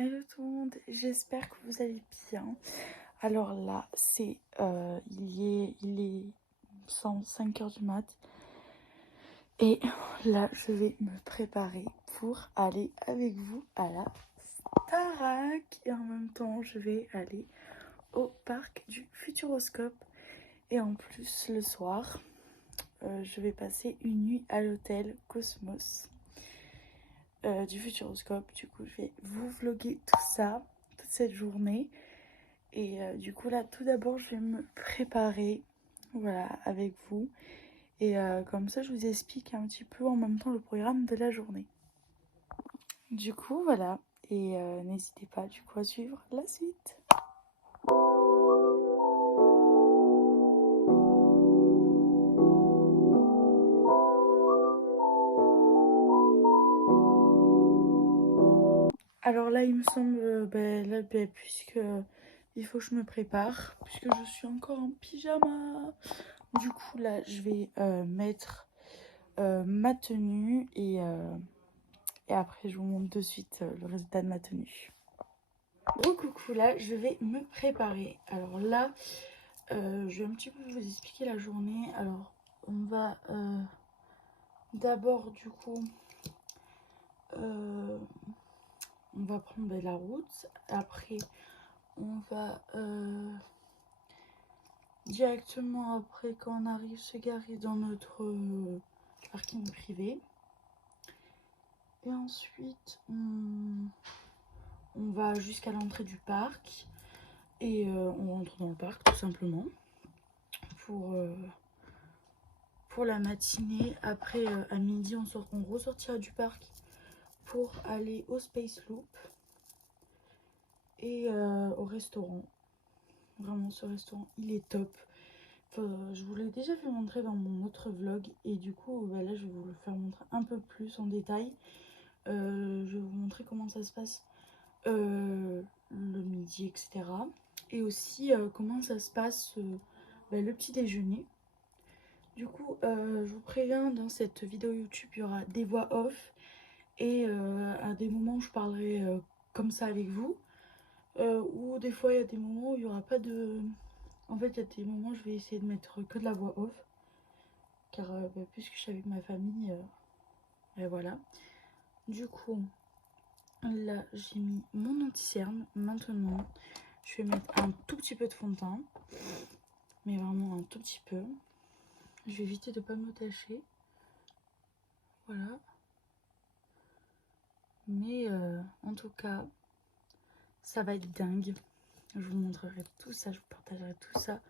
Hello tout le monde, j'espère que vous allez bien. Alors là, il est, il semble 5 heures du mat. Et là, je vais me préparer pour aller avec vous à la Starac. Et en même temps, je vais aller au parc du Futuroscope. Et en plus, le soir, je vais passer une nuit à l'hôtel Cosmos du Futuroscope. Du coup, je vais vous vlogger tout ça, toute cette journée. Et du coup, là, tout d'abord, je vais me préparer, voilà, avec vous. Et comme ça, je vous explique un petit peu en même temps le programme de la journée. Du coup, voilà. Et n'hésitez pas, du coup, à suivre la suite. Alors là, il me semble, puisque il faut que je me prépare, puisque je suis encore en pyjama. Du coup, là, je vais mettre ma tenue et après, je vous montre de suite le résultat de ma tenue. Oh coucou, là, je vais me préparer. Alors là, je vais un petit peu vous expliquer la journée. Alors, on va d'abord, du coup, on va prendre la route. Après, on va directement, après, quand on arrive, se garer dans notre parking privé. Et ensuite, on va jusqu'à l'entrée du parc. Et on rentre dans le parc, tout simplement. Pour la matinée. Après, à midi, on ressortira du parc pour aller au Space Loop et au restaurant. Vraiment, ce restaurant, il est top. Enfin, je vous l'ai déjà fait montrer dans mon autre vlog et du coup, là, je vais vous le faire montrer un peu plus en détail. Je vais vous montrer comment ça se passe le midi, etc. Et aussi comment ça se passe le petit déjeuner. Du coup, je vous préviens, dans cette vidéo YouTube, il y aura des voix off et à des moments où je parlerai comme ça avec vous. Ou des fois, il y a des moments où il n'y aura pas de... En fait, il y a des moments où je vais essayer de mettre que de la voix off. Car puisque je suis avec ma famille, et voilà. Du coup, là, j'ai mis mon anti-cerne. Maintenant, je vais mettre un tout petit peu de fond de teint. Mais vraiment un tout petit peu. Je vais éviter de ne pas me tâcher. Voilà. Mais en tout cas, ça va être dingue. Je vous montrerai tout ça, je vous partagerai tout ça.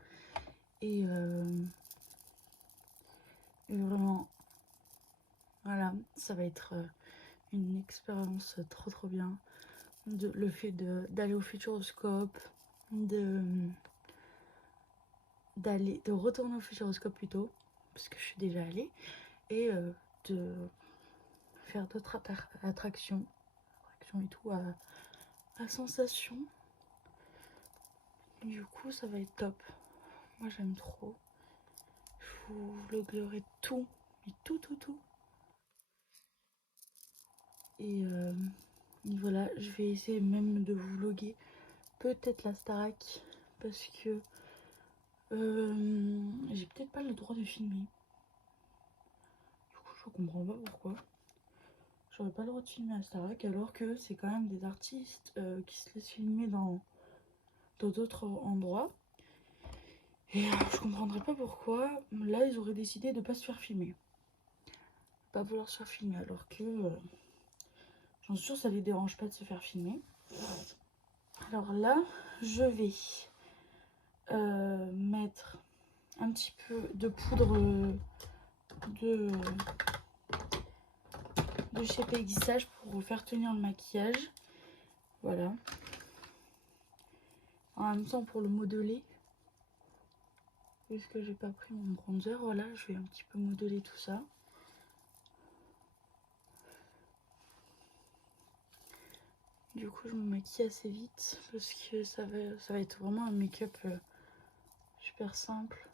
Et vraiment, voilà, ça va être une expérience trop bien. Le fait d'aller au Futuroscope, de retourner au Futuroscope plutôt, parce que je suis déjà allée, et de faire d'autres attractions et tout à sensation. Du coup, ça va être top. Moi, j'aime trop. Je vous vloggerai tout, mais tout. Et voilà, je vais essayer même de vous vlogger peut-être la Starac, parce que j'ai peut-être pas le droit de filmer. Du coup, je comprends pas pourquoi. J'aurais pas le droit de filmer la Starac, alors que c'est quand même des artistes qui se laissent filmer dans d'autres endroits. Et je comprendrais pas pourquoi. Là, ils auraient décidé de pas se faire filmer. Pas vouloir se faire filmer, alors que j'en suis sûre ça les dérange pas de se faire filmer. Alors là, je vais mettre un petit peu de poudre de chez Paysages pour faire tenir le maquillage. Voilà. En même temps pour le modeler. Puisque j'ai pas pris mon bronzer, voilà, je vais un petit peu modeler tout ça. Du coup, je me maquille assez vite parce que ça va être vraiment un make-up super simple.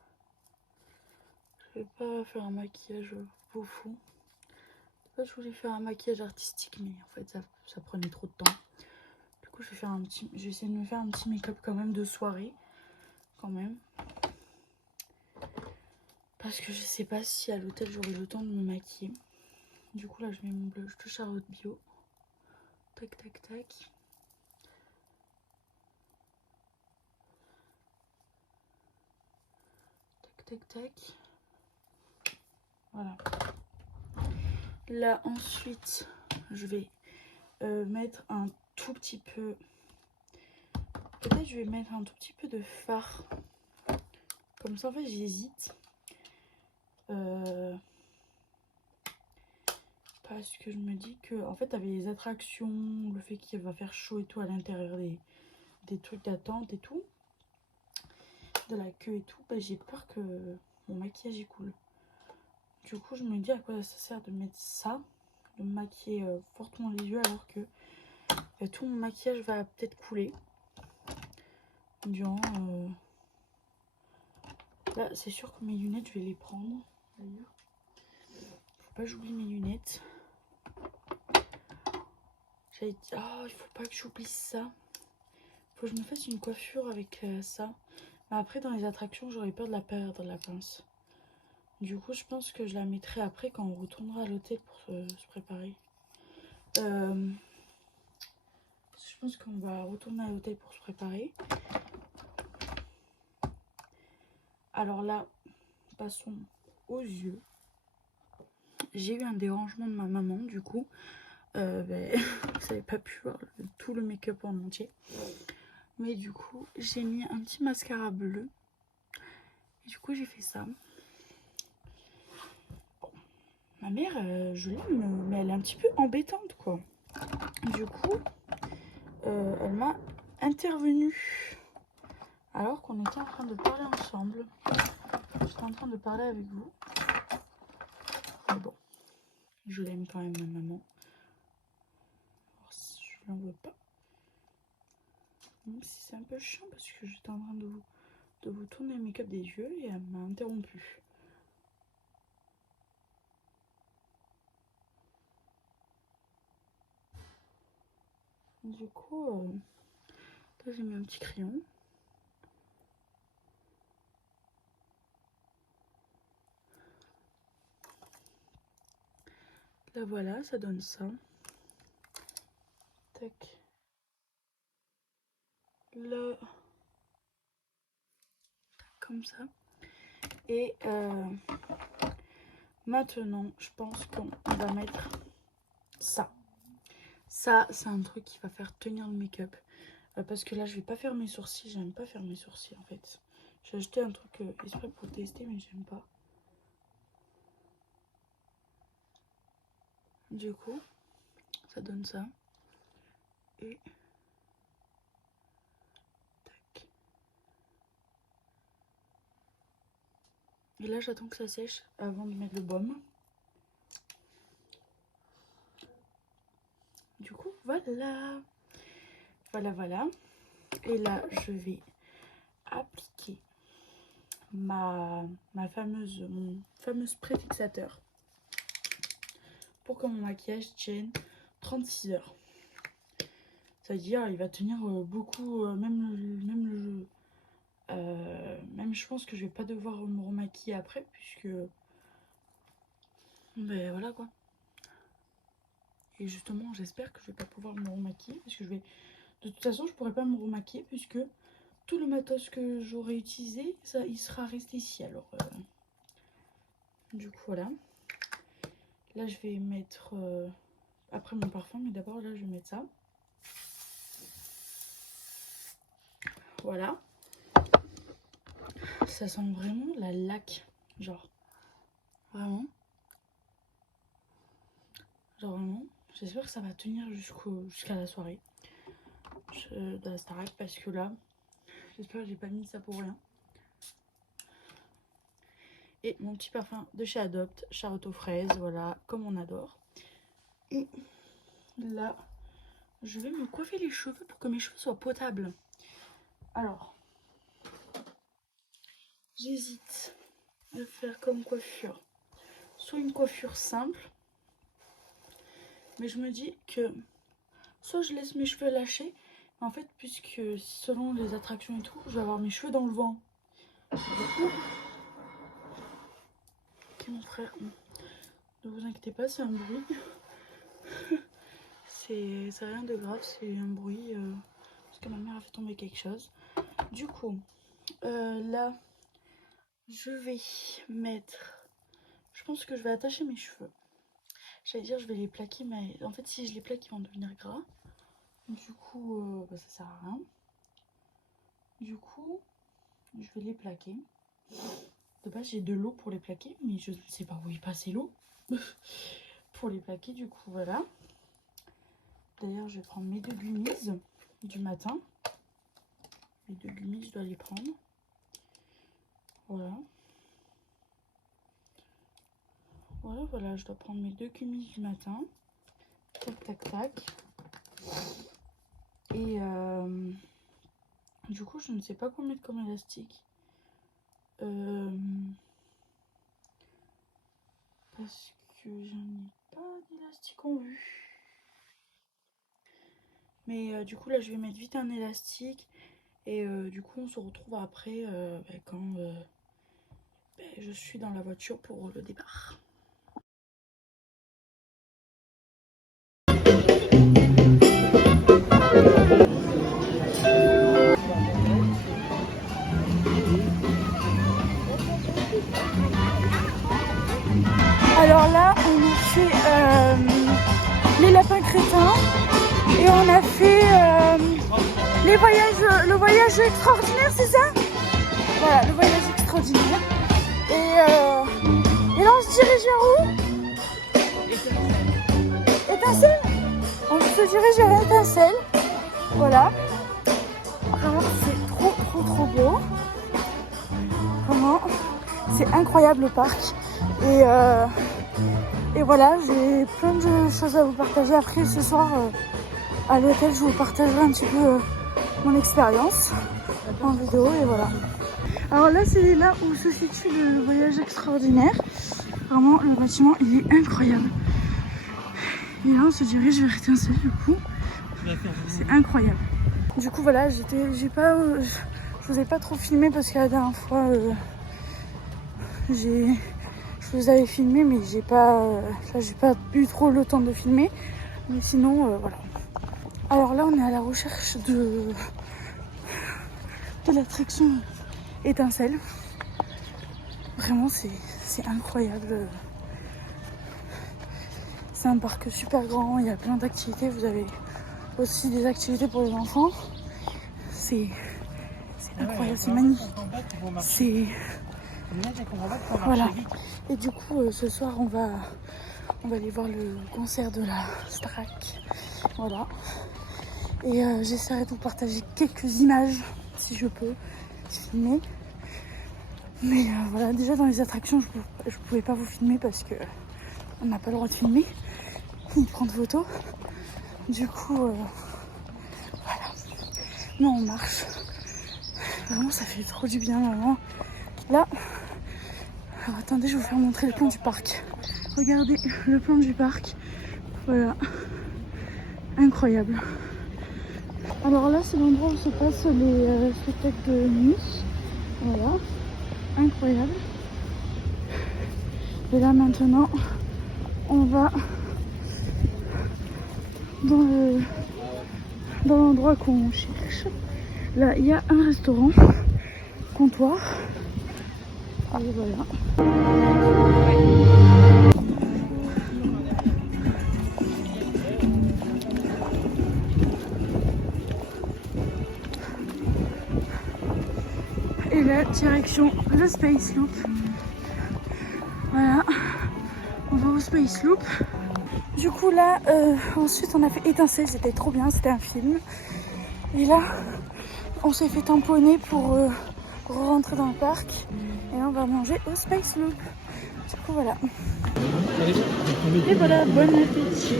Je vais pas faire un maquillage fou. En fait, je voulais faire un maquillage artistique, mais en fait, ça prenait trop de temps. Du je vais essayer de me faire un petit make-up quand même de soirée. Quand même. Parce que je sais pas si à l'hôtel j'aurai le temps de me maquiller. Du coup là je mets mon blush de Charlotte Bio. Tac tac tac. Tac tac tac. Voilà. Là ensuite je vais mettre un tout petit peu. Peut-être je vais mettre un tout petit peu de fard. Comme ça en fait j'hésite. Parce que je me dis que en fait avec les attractions, le fait qu'il va faire chaud et tout à l'intérieur des trucs d'attente et tout, de la queue et tout, bah, j'ai peur que mon maquillage y coule. Du coup je me dis à quoi ça sert de mettre ça, de me maquiller fortement les yeux alors que tout mon maquillage va peut-être couler. Durant là c'est sûr que mes lunettes je vais les prendre d'ailleurs. Faut pas que j'oublie mes lunettes. J'avais dit, oh, il faut pas que j'oublie ça. Faut que je me fasse une coiffure avec ça. Mais après, dans les attractions, j'aurais peur de la perdre, la pince. Du coup, je pense que je la mettrai après quand on retournera à l'hôtel pour se préparer. Je pense qu'on va retourner à l'hôtel pour se préparer. Alors là, passons aux yeux. J'ai eu un dérangement de ma maman, du coup. Ben, vous n'avez pas pu voir tout le make-up en entier. Mais du coup, j'ai mis un petit mascara bleu. Et du coup, j'ai fait ça. Bon. Ma mère, je l'aime, mais elle est un petit peu embêtante, quoi. Du coup, elle m'a intervenu. Alors qu'on était en train de parler ensemble. J'étais en train de parler avec vous. Mais bon, je l'aime quand même, ma maman. Alors, si je l'en veux pas. Même si c'est un peu chiant parce que j'étais en train de vous tourner le make-up des yeux et elle m'a interrompu. Du coup, là j'ai mis un petit crayon. Là voilà, ça donne ça. Tac. Là, comme ça. Et maintenant, je pense qu'on va mettre ça. Ça, c'est un truc qui va faire tenir le make-up. Parce que là, je vais pas faire mes sourcils. J'aime pas faire mes sourcils, en fait. J'ai acheté un truc exprès pour tester, mais j'aime pas. Du coup, ça donne ça. Et... tac. Et là, j'attends que ça sèche avant de mettre le baume. Du coup, voilà. Voilà. Et là, je vais appliquer mon fameux préfixateur pour que mon maquillage tienne 36 heures. Ça veut dire il va tenir beaucoup, même je pense que je vais pas devoir me remaquiller après puisque ben voilà quoi. Et justement j'espère que je vais pas pouvoir me remaquiller parce que de toute façon je pourrais pas me remaquiller puisque tout le matos que j'aurais utilisé ça il sera resté ici. Alors du coup voilà. Là je vais mettre après mon parfum, mais d'abord là je vais mettre ça. Voilà. Ça sent vraiment la laque. Genre. Vraiment. J'espère que ça va tenir jusqu'à la soirée de la Starac parce que là, j'espère que j'ai pas mis ça pour rien. Et mon petit parfum de chez Adopt, Charlotte aux fraises, voilà, comme on adore. Et là, je vais me coiffer les cheveux pour que mes cheveux soient potables. Alors, j'hésite à faire comme coiffure. Soit une coiffure simple, mais je me dis que soit je laisse mes cheveux lâcher, En fait, puisque selon les attractions et tout, je vais avoir mes cheveux dans le vent. Du coup, ok mon frère, ne vous inquiétez pas, c'est un bruit. C'est rien de grave, c'est un bruit parce que ma mère a fait tomber quelque chose. Du coup, là, je vais mettre... Je pense que je vais attacher mes cheveux. J'allais dire je vais les plaquer, mais en fait si je les plaque ils vont devenir gras. Du coup, ça sert à rien. Du coup, je vais les plaquer. De base j'ai de l'eau pour les plaquer, mais je ne sais pas où est passé l'eau. Pour les plaquer, du coup voilà. D'ailleurs je vais prendre mes 2 gummies du matin. Les 2 gummies je dois les prendre. Voilà. Voilà, je dois prendre mes 2 gummies du matin. Tac, tac, tac. Et du coup, je ne sais pas quoi mettre comme élastique. Parce que je n'ai pas d'élastique en vue. Mais du coup, là, je vais mettre vite un élastique. Et du coup, on se retrouve après quand je suis dans la voiture pour le départ. Alors là, on a fait les lapins crétins et on a fait le voyage extraordinaire, c'est ça? Voilà, le voyage extraordinaire. Et là, on se dirige vers où? Étincelle. On se dirige vers Étincelle. Voilà. Vraiment, c'est trop beau. Vraiment, c'est incroyable le parc. Et voilà, j'ai plein de choses à vous partager. Après, ce soir, à l'hôtel, je vous partagerai un petit peu mon expérience en vidéo. Et voilà. Alors là, c'est là où se situe le voyage extraordinaire. Vraiment, le bâtiment, il est incroyable. Et là, on se dirige vers Étincelle, du coup. C'est incroyable. Du coup, voilà, je vous ai pas trop filmé parce que la dernière fois, je vous avais filmé, mais j'ai pas eu trop le temps de filmer. Mais sinon, voilà. Alors là, on est à la recherche de l'attraction Étincelle. Vraiment, c'est incroyable. C'est un parc super grand, il y a plein d'activités. Vous avez aussi des activités pour les enfants. C'est incroyable, c'est magnifique. Voilà. Et du coup, ce soir, on va aller voir le concert de la Starac. Voilà. Et j'essaierai de vous partager quelques images, si je peux, filmer. Mais voilà, déjà dans les attractions, je pouvais pas vous filmer parce que on n'a pas le droit de filmer ni de prendre photo. Du coup, voilà. Non, on marche. Vraiment, ça fait trop du bien, vraiment. Là, alors attendez, je vais vous faire montrer le plan du parc. Regardez le plan du parc. Voilà. Incroyable. Alors là, c'est l'endroit où se passent les spectacles de nuit. Voilà. Incroyable. Et là, maintenant, on va dans l'endroit qu'on cherche. Là, il y a un restaurant, comptoir. Et voilà. Et là, direction le Space Loop. Voilà. On va au Space Loop. Du coup là, ensuite on a fait Étincelle, c'était trop bien, c'était un film. Et là, on s'est fait tamponner pour rentrer dans le parc. Et là on va manger au Space Loop. Du coup voilà. Et voilà, bon appétit.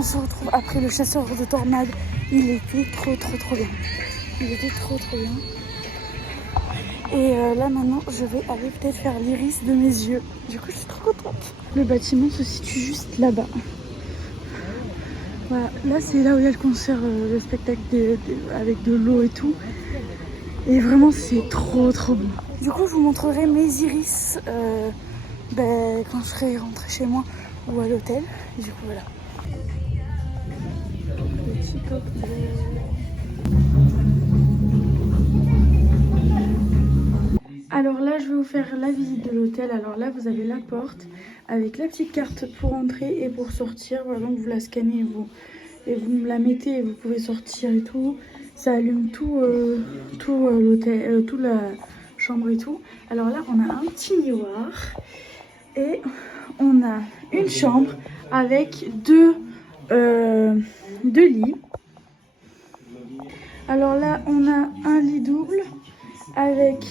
on se retrouve après le chasseur de tornades. Il était trop bien. Il était trop bien. Et là maintenant je vais aller peut-être faire l'iris de mes yeux. Du coup je suis trop contente. Le bâtiment se situe juste là-bas. Voilà, là c'est là où il y a le concert, le spectacle avec de l'eau et tout. Et vraiment c'est trop bon. Du coup je vous montrerai mes iris quand je serai rentrée chez moi ou à l'hôtel. Et du coup voilà. Petit cocktail. Alors là, je vais vous faire la visite de l'hôtel. Alors là, vous avez la porte avec la petite carte pour entrer et pour sortir. Voilà, donc vous la scannez et vous me la mettez et vous pouvez sortir et tout. Ça allume tout l'hôtel, toute la chambre et tout. Alors là, on a un petit miroir et on a une chambre avec deux lits. Alors là, on a un lit double avec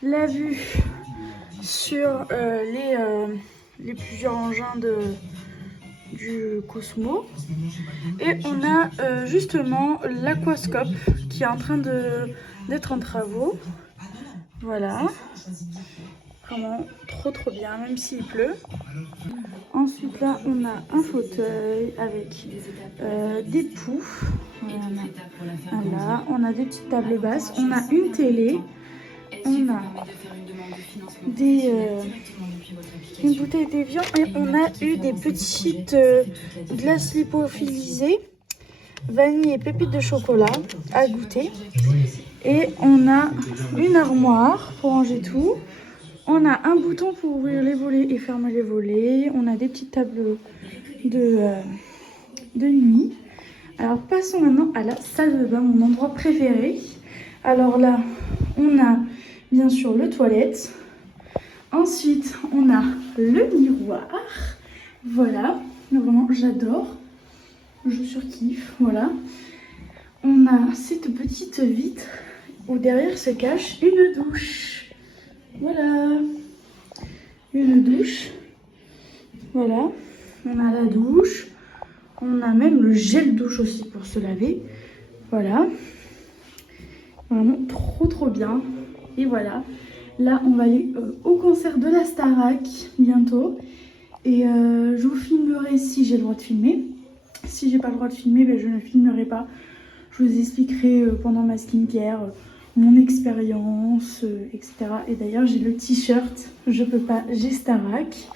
la vue sur les plusieurs engins du Cosmo. Et on a justement l'aquascope qui est en train d'être en travaux. Voilà. Vraiment trop bien, même s'il pleut. Ensuite là, on a un fauteuil avec des poufs. Voilà, on a des petites tables basses. On a une télé. On a une bouteille d'évian et on a eu des petites glaces lipophilisées, vanille et pépites de chocolat à goûter. Et on a une armoire pour ranger tout. On a un bouton pour ouvrir les volets et fermer les volets. On a des petites tables de nuit. Alors passons maintenant à la salle de bain, mon endroit préféré. Alors là, on a bien sûr le toilette. Ensuite, on a le miroir. Voilà, vraiment j'adore. Je surkiffe, voilà. On a cette petite vitre où derrière se cache une douche. Voilà, une douche. Voilà, on a la douche. On a même le gel douche aussi pour se laver. Voilà, vraiment trop bien. Et voilà. Là, on va aller au concert de la Starac bientôt. Et je vous filmerai si j'ai le droit de filmer. Si j'ai pas le droit de filmer, ben, je ne filmerai pas. Je vous expliquerai pendant ma skincare mon expérience, etc. Et d'ailleurs, j'ai le t-shirt Je peux pas, j'ai Starac.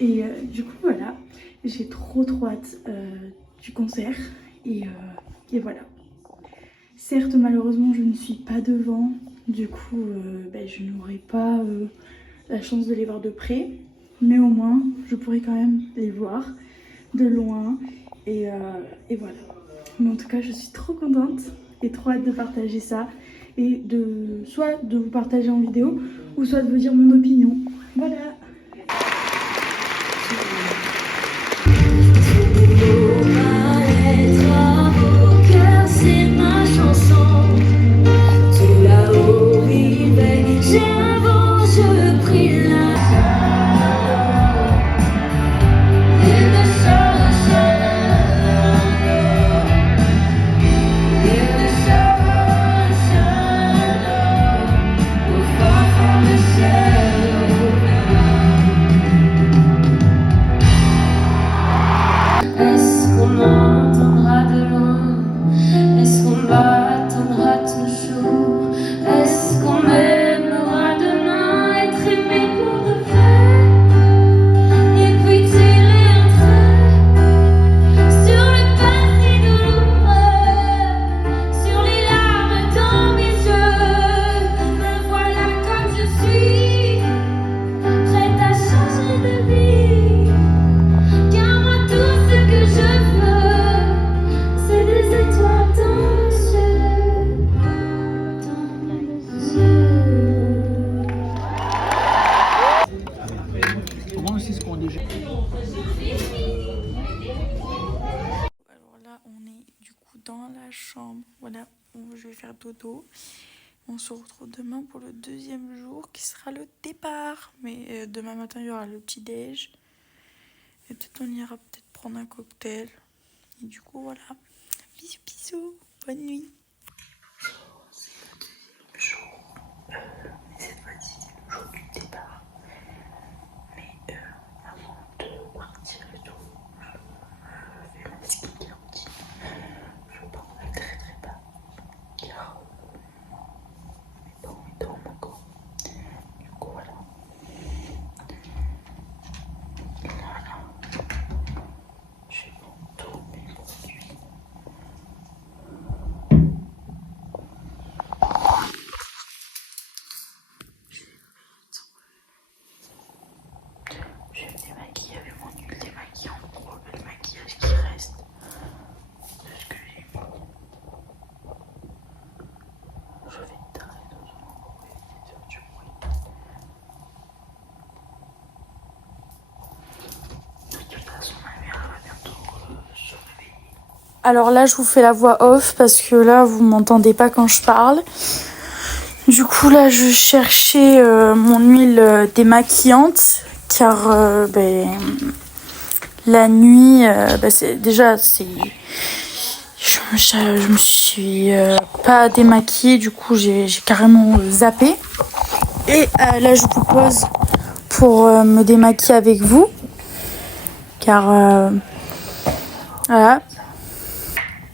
Et du coup, voilà. J'ai trop hâte du concert. Et voilà. Certes, malheureusement, je ne suis pas devant. Du coup, je n'aurai pas la chance de les voir de près. Mais au moins, je pourrai quand même les voir de loin. Et voilà. Mais en tout cas, je suis trop contente et trop hâte de partager ça. Et soit de vous partager en vidéo, ou soit de vous dire mon opinion. Voilà. Alors là, on est du coup dans la chambre. Voilà, je vais faire dodo. On se retrouve demain pour le deuxième jour qui sera le départ. Mais demain matin, il y aura le petit déj. Et peut-être on ira prendre un cocktail. Et du coup, voilà. Bisous, bisous. Bonne nuit. C'est le deuxième jour. Mais cette fois-ci, c'est le jour du départ. Mais avant de partir et tout, je fais ma skincare routine. Je parlerai très très bas. Car mes parents dorment encore. Du coup, voilà. Voilà. Je vais prendre tous mes produits. Je vais me démaquiller avec mon huile démaquillante pour enlever le maquillage qui reste de ce que j'ai mis. Je vais très doucement pour éviter de faire du bruit. De toute façon, ma mère va bientôt se réveiller. Alors là, je vous fais la voix off parce que là, vous m'entendez pas quand je parle. Du coup, là, je cherchais mon huile démaquillante car la nuit, je me suis pas démaquillée, du coup, j'ai carrément zappé. Et là, je vous pose pour me démaquiller avec vous car voilà.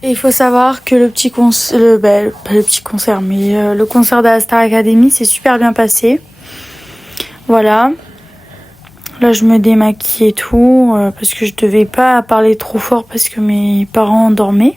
Et il faut savoir que le concert de la Star Academy s'est super bien passé. Voilà. Là, je me démaquille et tout parce que je devais pas parler trop fort parce que mes parents dormaient.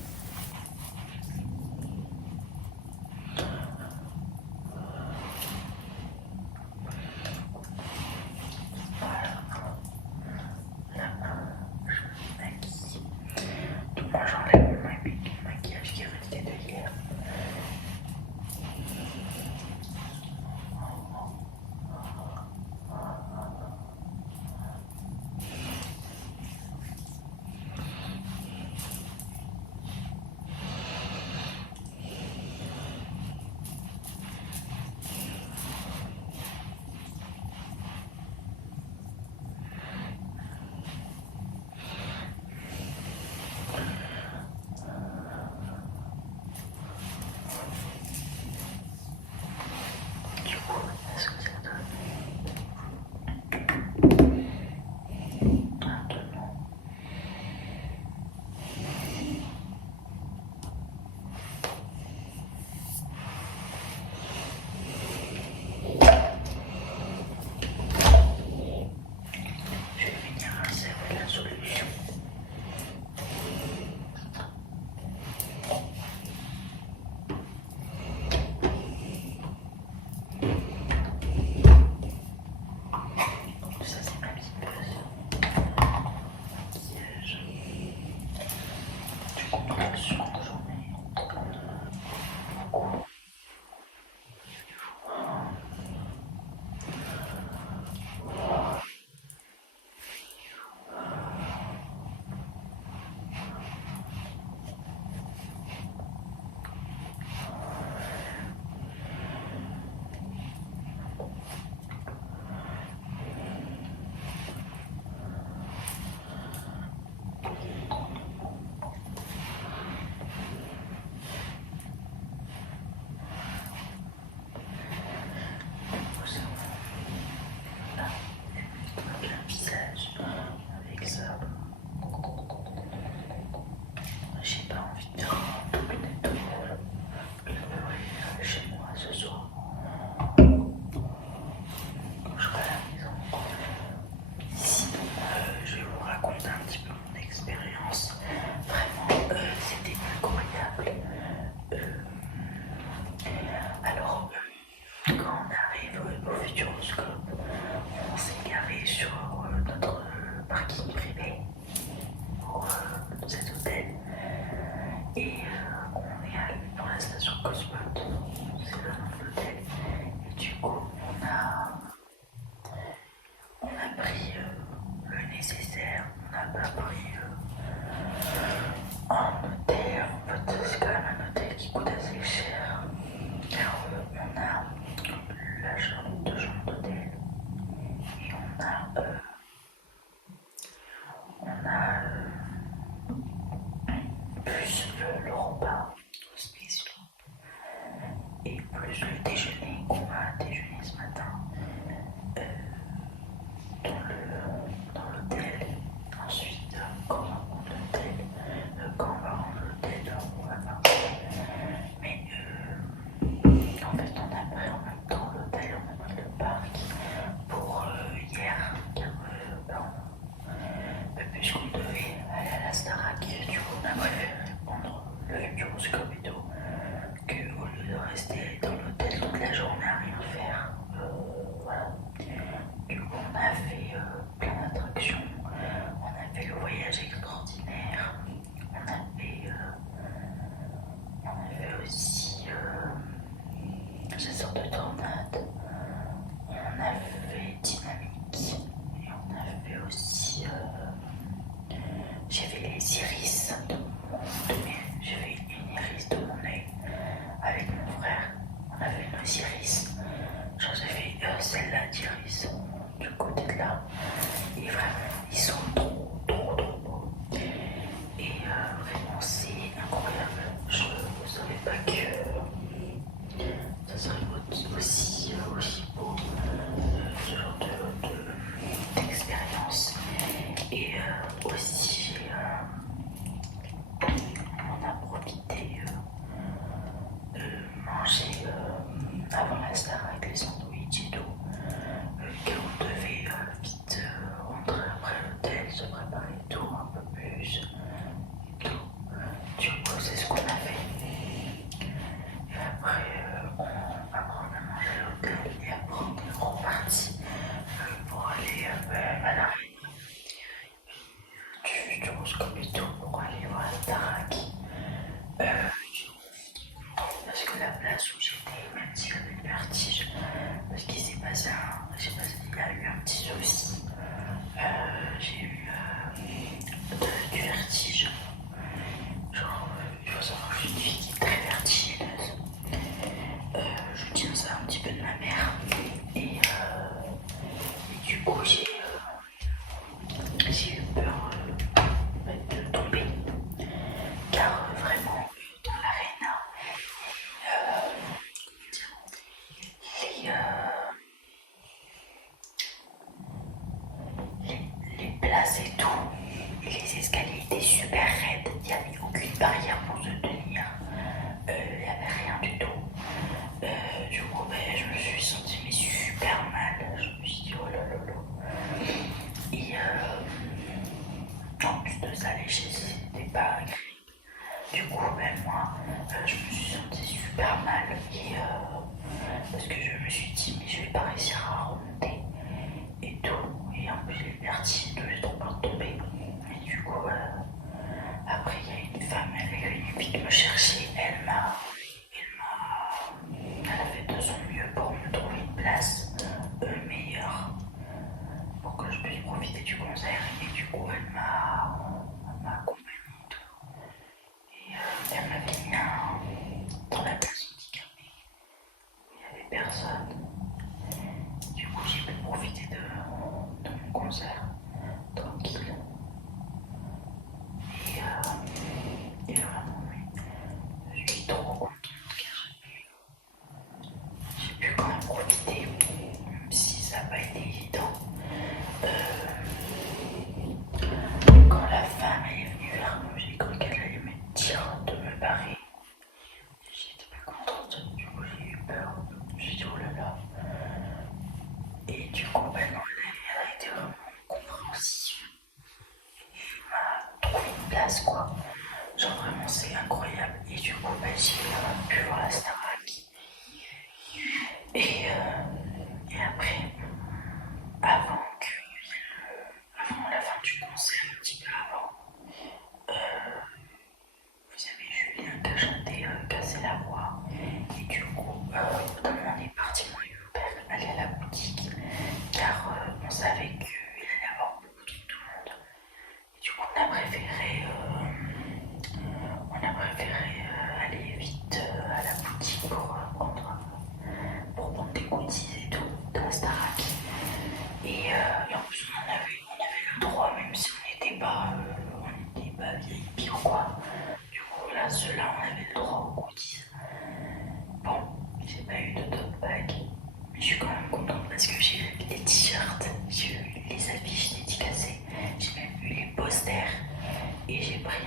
Donc moi, j'enlève mon maquillage qui est resté de hier. Du coup, est-ce que ça donne maintenant? Je vais venir rincer avec la solution. Ça, c'est ma petite base. Maquillage. Du coup, on a sur la journée. Beaucoup. Le visage avec ça. J'ai pas envie de faire un double nettoyage. Je le ferai chez moi ce soir quand je serai à la maison. Sinon, je vais vous raconter un petit peu mon expérience. Vraiment, c'était incroyable. Alors, quand on arrive au Futuroscope, on s'est garé sur notre parking privé pour cet hôtel. Et on est allé dans la station Cosmos, c'est le nom de l'hôtel. Et du coup, on a pris le nécessaire, on n'a pas pris un hôtel. En fait, c'est quand même un hôtel qui coûte assez cher. Car on a la chambre, 2 chambres d'hôtel. Et on a le repas au Space Club et plus le déjeuner qu'on va déjeuner ce matin dans l'hôtel. Ensuite, quand on va rendre l'hôtel, on va partir. Mais en fait, on a pris en même temps l'hôtel, on a pris le parc pour hier, car puisqu'on devait aller à la Starac, du coup on a préféré prendre le Futuroscope et tout, qu'au lieu de rester dans l'hôtel toute la journée à rien faire. Voilà. Du coup on a fait plein d'attractions, on a fait le voyage extraordinaire, on a fait aussi chasseur de tornades, on a fait dynamique, et on a fait aussi j'ai fait les iris j'ai fait une iris de mon œil avec mon frère. On a fait nos iris. J'en ai fait celle-là d'iris du côté de là. Et vraiment, ils sont trop beaux. Et vraiment, c'est incroyable. Je ne savais pas que ça serait aussi beau ce genre d'expérience. Et aussi, on a profité de manger avant la star avec les sandwichs et tout, car on devait vite rentrer après l'hôtel, se préparer tout un peu plus et tout. Du coup, c'est ce qu'on a fait. Et après, on a mangé à l'hôtel et après on est reparti pour aller à l'arène du Futuroscope et tout, pour aller voir la Starac. Parce que la place où j'étais, même si j'avais le vertige, parce qu'il s'est passé il y a eu un petit souci. J'ai eu du vertige. Genre, il faut savoir que je suis une fille qui est très vertigineuse. Je tiens ça un petit peu de ma mère. Et du coup, j'ai eu peur de tomber. Car vraiment, dans l'arène, les places et tout, et les escaliers étaient super raides, il n'y avait aucune barrière pour se tenir, il n'y avait rien du tout. Du coup, je me suis sentie super mal, je me suis dit oh là là là. Et en plus de ça, les chaises n'étaient pas agréables. Du coup, moi, je me suis sentie super mal et parce que je me suis dit mais je vais pas réussir à remonter et tout, et en plus les vertiges, j'ai trop peur de tomber. Et du coup, après il y a une femme, elle est venue me chercher, elle a fait de son mieux pour me trouver une place meilleure pour que je puisse profiter du concert. Et du coup, elle m'a accompagnée et tout. Et elle m'avait mis dans la place handicapée où il n'y avait personne. Du coup, j'ai pu profiter de mon concert tranquille. Et vraiment, je suis trop contente car j'ai pu quand même profiter, même si ça n'a pas été évident. Quand la femme est venue vers moi, j'ai cru qu'elle allait me dire de me barrer. J'étais pas contente, du coup j'ai eu peur. Je me suis dit oh là là. Et du coup, non, elle a été vraiment compréhensive. Elle m'a trouvé une place quoi. Genre vraiment c'est incroyable. Et du coup, j'ai pu voir la Starac. Et après, avant la fin du concert, un petit peu avant, vous avez Julien qui a chanté Casser la voix. Et du coup, on est parti, moi et mon père, aller à la boutique, car on savait qu'il allait y avoir beaucoup de monde. Et du coup, on a préféré aller vite à la boutique pour prendre des goodies et tout de la Starac. Et en plus, on avait le droit, même si on n'était pas VIP ou quoi. Du coup, là, voilà, ceux-là, on avait le droit aux goodies. Bon, j'ai pas eu de tote bag, mais je suis quand même contente parce que j'ai eu des t-shirts, j'ai eu les affiches dédicacées, j'ai même eu les posters et j'ai pris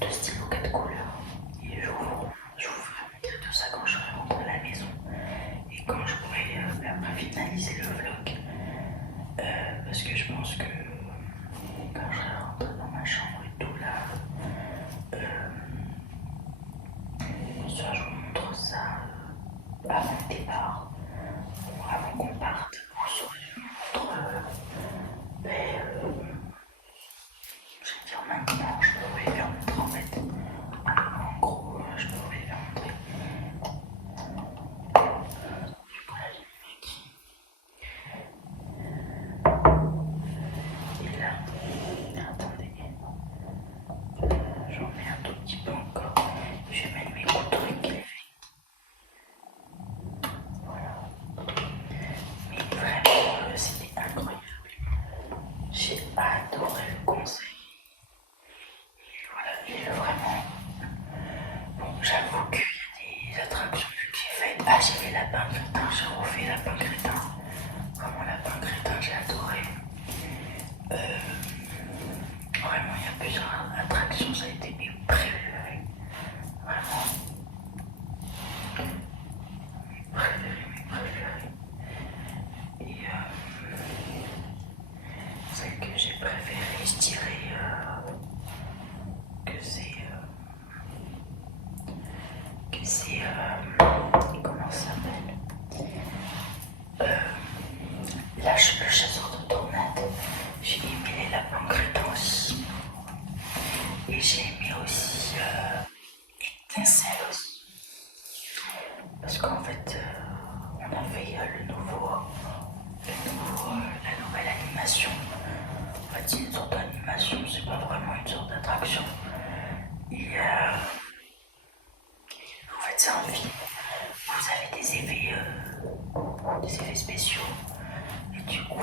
deux stylos 4 couleurs. Et je vous ferai montrer tout ça quand je serai rentrée à la maison et quand je pourrai après finaliser le vlog. Parce que je pense que quand je serai rentrée dans ma chambre et tout là, soit je vous montre ça avant le départ, ou avant qu'on parte, ou soit je vous montre, je vais dire maintenant, je peux vous les faire montrer en fait. En gros, je peux vous les faire montrer. Du coup là j'ai mis écrit. Et là, attendez, j'en mets un tout petit peu encore. Je vais mettre mes gros trucs. Voilà. Mais vraiment, c'était incroyable. J'ai adoré le conseil. Et voilà, et vraiment. Bon, j'avoue qu'il y a des attractions que j'ai faites. Ah, j'ai fait Lapin Crétin, j'ai refait Lapin Crétin. Vraiment, Lapin Crétin, j'ai adoré. Vraiment, il y a plusieurs attractions, ça a été mes préférées. Vraiment. Mes préférées. Et celle que j'ai préférée, je dirais que c'est. Comment ça s'appelle le chasseur de tornades. J'ai aimé les lapins crétins aussi. Et j'ai aimé aussi Étincelle aussi. Parce qu'en fait, on a fait la nouvelle animation. En fait, c'est une sorte d'animation, c'est pas vraiment une sorte d'attraction. Et en fait, c'est un film. Vous avez des effets spéciaux. Et du coup,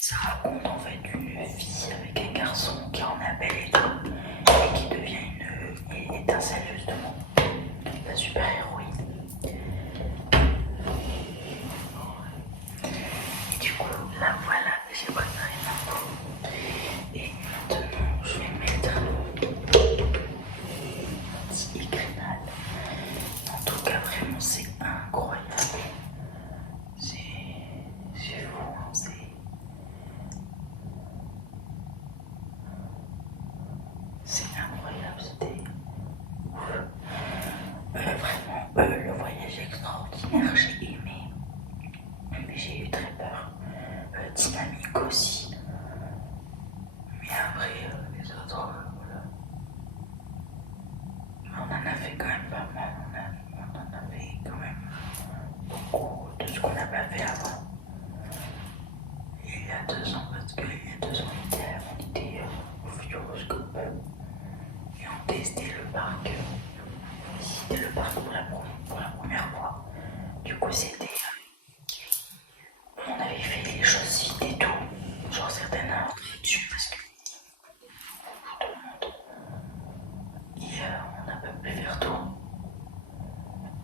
ça raconte en fait une fille avec un garçon qui en appelle et tout, et qui devient une étincelle justement, la super héroïne. Et du coup, là voilà, j'ai préparé ma peau. Et maintenant, je vais mettre un petit écrinal. En tout cas, vraiment, c'est incroyable. C'est fou, hein, c'est incroyable, c'était vraiment le voyage extraordinaire, j'ai aimé, mais j'ai eu très peur. Dynamique aussi, mais après les autres, voilà. On en a fait quand même pas mal, on en a fait quand même beaucoup de ce qu'on n'a pas fait avant. Il y a 2 ans, parce qu'il y a 2 ans, on était au Futuroscope et on testait le parc. On visitait le parc pour la première fois. Du coup, c'était. On avait fait les choses vite et tout. Genre certaines à rentrer dessus parce que beaucoup de monde. Et on n'a pas pu faire tout.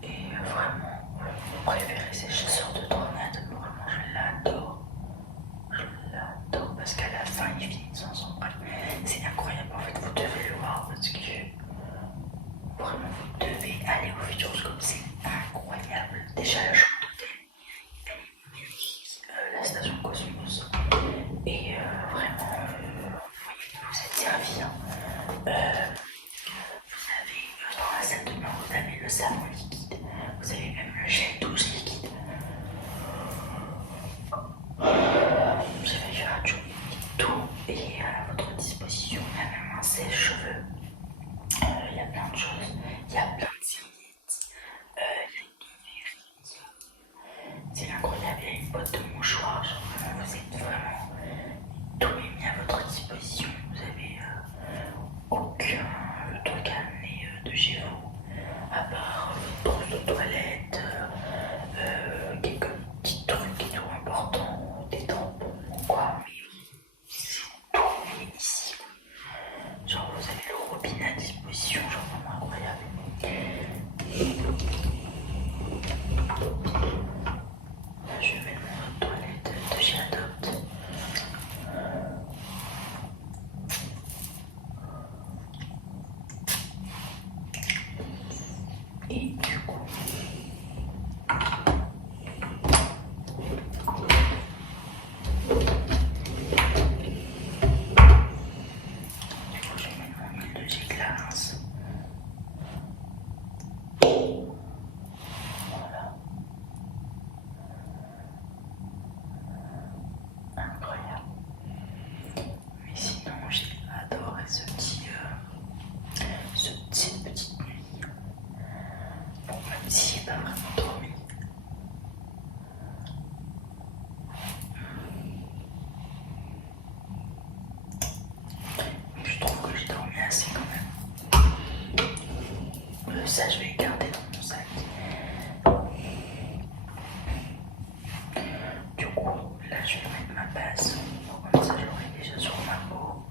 Et vraiment, mon préféré, c'est le chasseur de tornades. Vraiment, je l'adore. Je l'adore parce qu'à la fin, il finit sans son bref. C'est incroyable. En fait, vous devez le voir parce que vraiment, vous devez aller au Futuroscope. C'est incroyable. Déjà, la chambre d'hôtel, elle est magnifique. La station Cosmos. Et vraiment, ça, je vais les garder dans mon sac. Du coup, là, je vais mettre ma base. Comme ça, j'aurai déjà sur ma peau.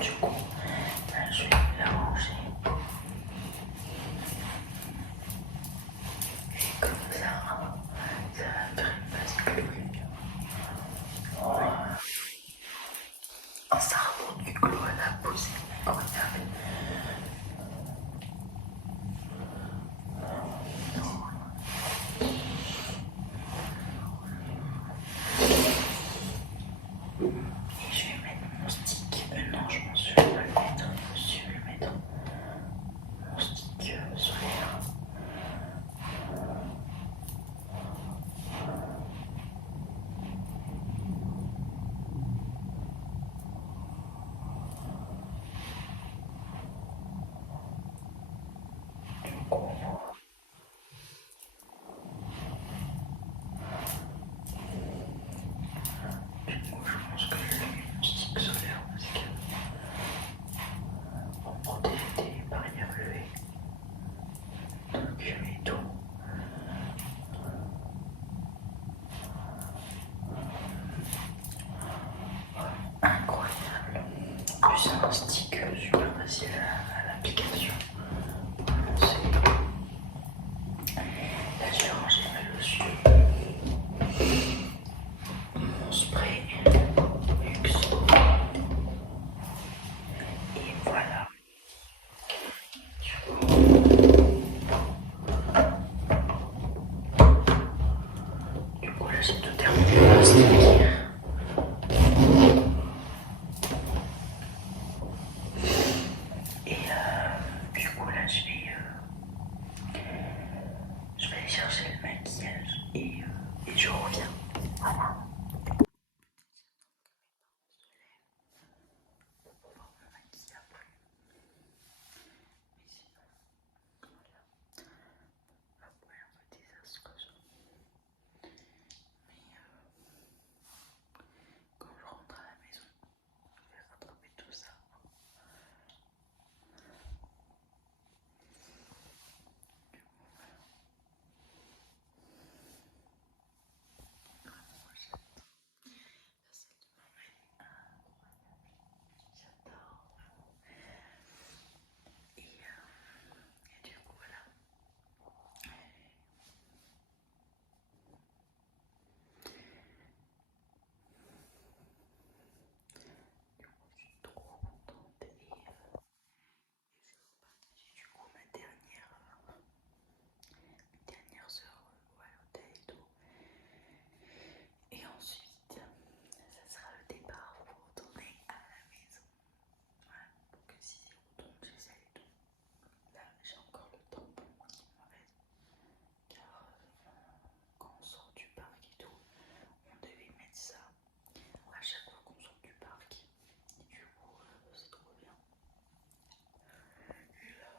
Du coup, là, je vais la ranger. Et comme ça va faire une base clouée. Un sardeau du clou à la posée. Incroyable. Et je vais mettre mon stick. Non, je m'en suis pas le mettre. Je vais mettre mon stick solaire. Du coup, je pense que je vais mettre mon stick solaire parce que pour protéger des barrières UV. Donc, je mets tout. Incroyable. En plus, c'est un stick super facile à l'application. Là, j'ai rangé ma lotion, mon spray, luxe. Et voilà. Du coup, là, j'ai tout terminé le plastique. Et du coup, là, je vais aller chercher le maquillage et je reviens. Voilà. Pour pouvoir me maquiller après. Mais sinon, voilà. La peau est un peu désastreuse. Mais quand je rentre à la maison, je vais rattraper tout ça. J'adore. Et du coup, voilà. Je suis trop contente et je vais vous partager du coup mes dernières heures à l'hôtel et tout. Et ensuite, ça sera le départ pour retourner à la maison. Voilà, pour que si j'y retourne chez elle et tout, là j'ai encore le temps pour moi qui me reste. Car quand on sort du parc et tout, on devait mettre ça à chaque fois qu'on sort du parc. Et du coup, c'est trop bien. Et là,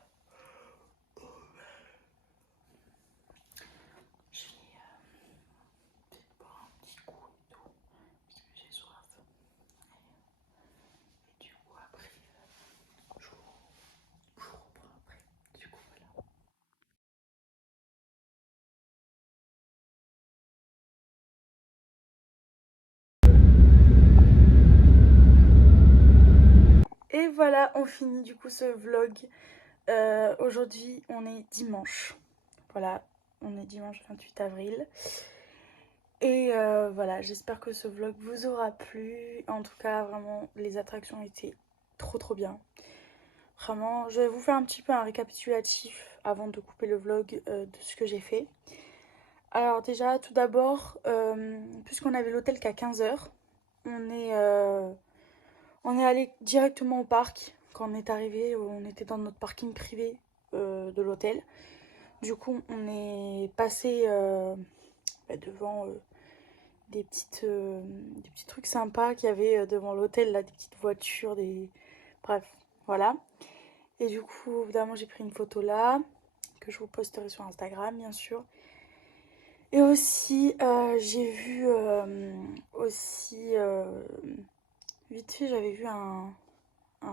je vais peut-être boire un petit coup et tout, parce que j'ai soif. Et du coup, après, je vous reprends après. Du coup, voilà. Et voilà, on finit du coup ce vlog. Aujourd'hui, on est dimanche. Voilà, on est dimanche 28 avril. Et voilà, j'espère que ce vlog vous aura plu. En tout cas, vraiment, les attractions étaient trop bien. Vraiment, je vais vous faire un petit peu un récapitulatif avant de couper le vlog de ce que j'ai fait. Alors déjà, tout d'abord, puisqu'on avait l'hôtel qu'à 15h, on est allé directement au parc. Quand on est arrivé, on était dans notre parking privé de l'hôtel. Du coup, on est passé devant des petits trucs sympas qu'il y avait devant l'hôtel, là, des petites voitures, des Bref, voilà. Et du coup, évidemment, j'ai pris une photo là, que je vous posterai sur Instagram, bien sûr. Et aussi, j'ai vu aussi, vite fait, j'avais vu un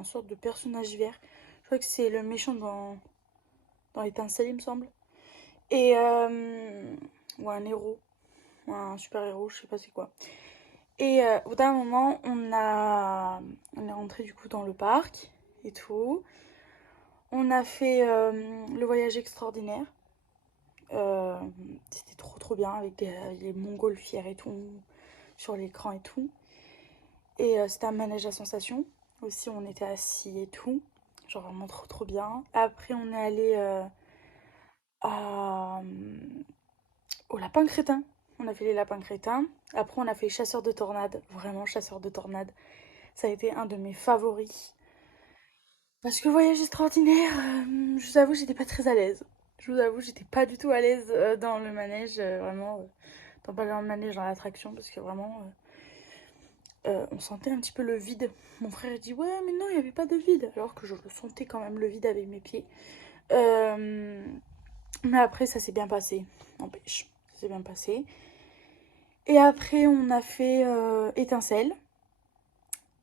sorte de personnage vert. Je crois que c'est le méchant dans Étincelle, il me semble. Et, ou un héros, ou un super héros, je sais pas c'est quoi. Et au bout d'un moment, on est rentré du coup dans le parc et tout. On a fait le voyage extraordinaire. Euh, C'était trop trop bien avec les montgolfières et tout sur l'écran et tout. Et c'était un manège à sensations. Aussi, on était assis et tout. Genre vraiment trop trop bien. Après, on est allé à, au lapin crétin. On a fait les lapins crétins. Après, on a fait chasseur de tornades. Vraiment chasseur de tornades. Ça a été un de mes favoris. Parce que voyage extraordinaire, je vous avoue, j'étais pas très à l'aise. Je vous avoue, j'étais pas du tout à l'aise dans le manège, vraiment. Pas dans le manège, dans l'attraction, parce que vraiment, on sentait un petit peu le vide. Mon frère dit ouais, mais non, il n'y avait pas de vide, alors que je le sentais quand même le vide avec mes pieds. Euh, mais après, ça s'est bien passé, n'empêche, ça s'est bien passé. Et après, on a fait étincelle.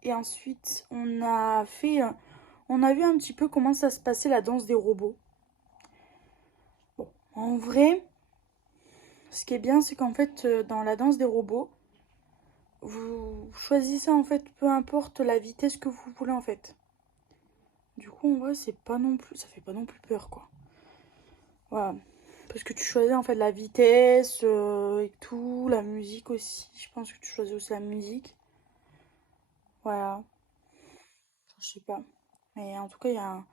Et ensuite, on a vu un petit peu comment ça se passait la danse des robots. Bon, en vrai, ce qui est bien, c'est qu'en fait, dans la danse des robots, vous choisissez en fait peu importe la vitesse que vous voulez en fait. Du coup, en vrai, c'est pas non plus, ça fait pas non plus peur quoi. Voilà. Parce que tu choisis en fait la vitesse et tout, la musique aussi. Je pense que tu choisis aussi la musique. Voilà. Je sais pas. Mais en tout cas, il y a un...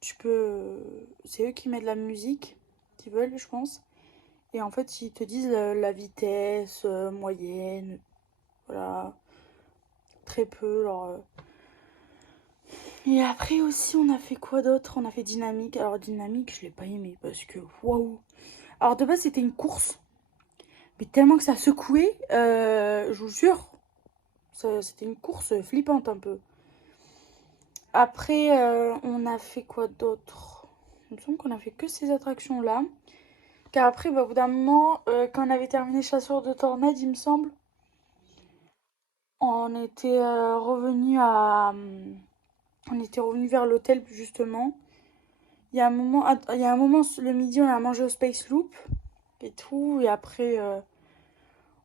tu peux. C'est eux qui mettent la musique qu'ils veulent, je pense. Et en fait, ils te disent la vitesse moyenne. Voilà. Très peu. Et après aussi, on a fait quoi d'autre? On a fait Dynamique. Alors, Dynamique, je l'ai pas aimé parce que waouh! Alors, de base, c'était une course. Mais tellement que ça secouait, je vous jure, c'était une course flippante un peu. Après, on a fait quoi d'autre? Il me semble qu'on a fait que ces attractions-là. Car après, bah, au bout d'un moment, quand on avait terminé Chasseur de Tornades, il me semble, on était revenu on était revenu vers l'hôtel justement. Il y a un moment le midi, on a mangé au Space Loop et tout, et après,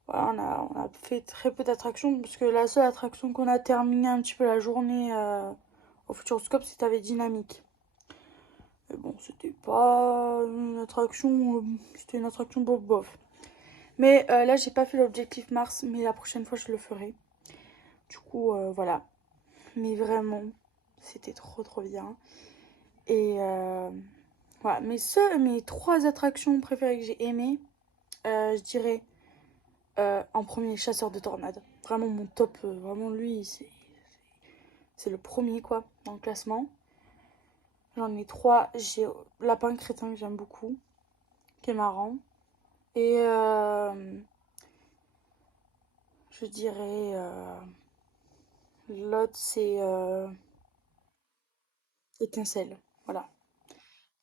voilà, on a fait très peu d'attractions parce que la seule attraction qu'on a terminé un petit peu la journée au Futuroscope, c'était avec Dynamique. Mais bon, c'était pas une attraction, c'était une attraction bof bof. Mais là, j'ai pas fait l'objectif Mars, mais la prochaine fois, je le ferai. Du coup, voilà. Mais vraiment, c'était trop trop bien. Et voilà. Mes trois attractions préférées que j'ai aimées, je dirais en premier, Chasseur de Tornades. Vraiment mon top, vraiment lui, c'est le premier quoi, dans le classement. J'en ai trois. J'ai Lapin Crétin que j'aime beaucoup, qui est marrant. Et je dirais l'autre c'est Étincelle. Voilà.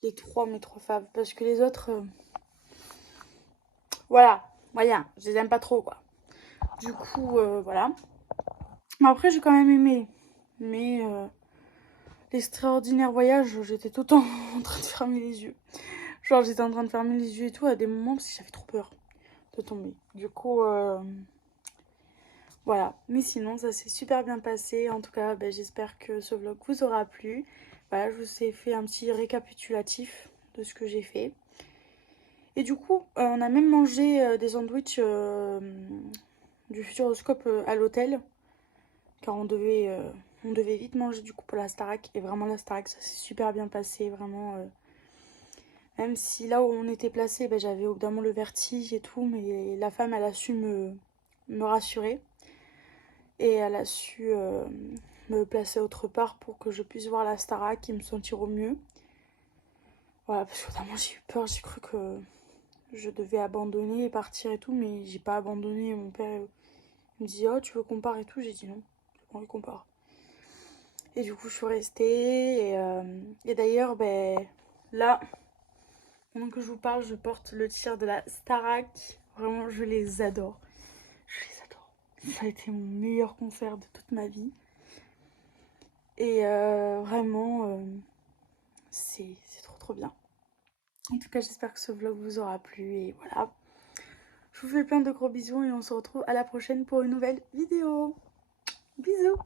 Mes trois faves. Parce que les autres, voilà, moyen, je les aime pas trop quoi. Du coup, voilà. Mais après, j'ai quand même aimé. Mais l'extraordinaire voyage, j'étais tout le temps en train de fermer les yeux. Genre, j'étais en train de fermer les yeux et tout à des moments parce que j'avais trop peur de tomber. Du coup, voilà. Mais sinon, ça s'est super bien passé. En tout cas, ben, j'espère que ce vlog vous aura plu. Voilà, je vous ai fait un petit récapitulatif de ce que j'ai fait. Et du coup, on a même mangé des sandwichs du Futuroscope à l'hôtel. Car on devait vite manger du coup pour la Starac. Et vraiment, la Starac, ça s'est super bien passé. Vraiment. Même si là où on était placé, ben, j'avais évidemment le vertige et tout. Mais la femme, elle a su me rassurer. Et elle a su me placer autre part pour que je puisse voir la Starac et me sentir au mieux. Voilà, parce que vraiment j'ai eu peur, j'ai cru que je devais abandonner et partir et tout, mais j'ai pas abandonné. Mon père me dit oh tu veux qu'on part et tout, j'ai dit non, j'ai pas envie qu'on part. Et du coup, je suis restée. Et d'ailleurs, là, pendant que je vous parle, je porte le t-shirt de la Starac. Vraiment, je les adore. Je les adore. Ça a été mon meilleur concert de toute ma vie. Et vraiment, c'est trop bien. En tout cas, j'espère que ce vlog vous aura plu. Et voilà. Je vous fais plein de gros bisous et on se retrouve à la prochaine pour une nouvelle vidéo. Bisous!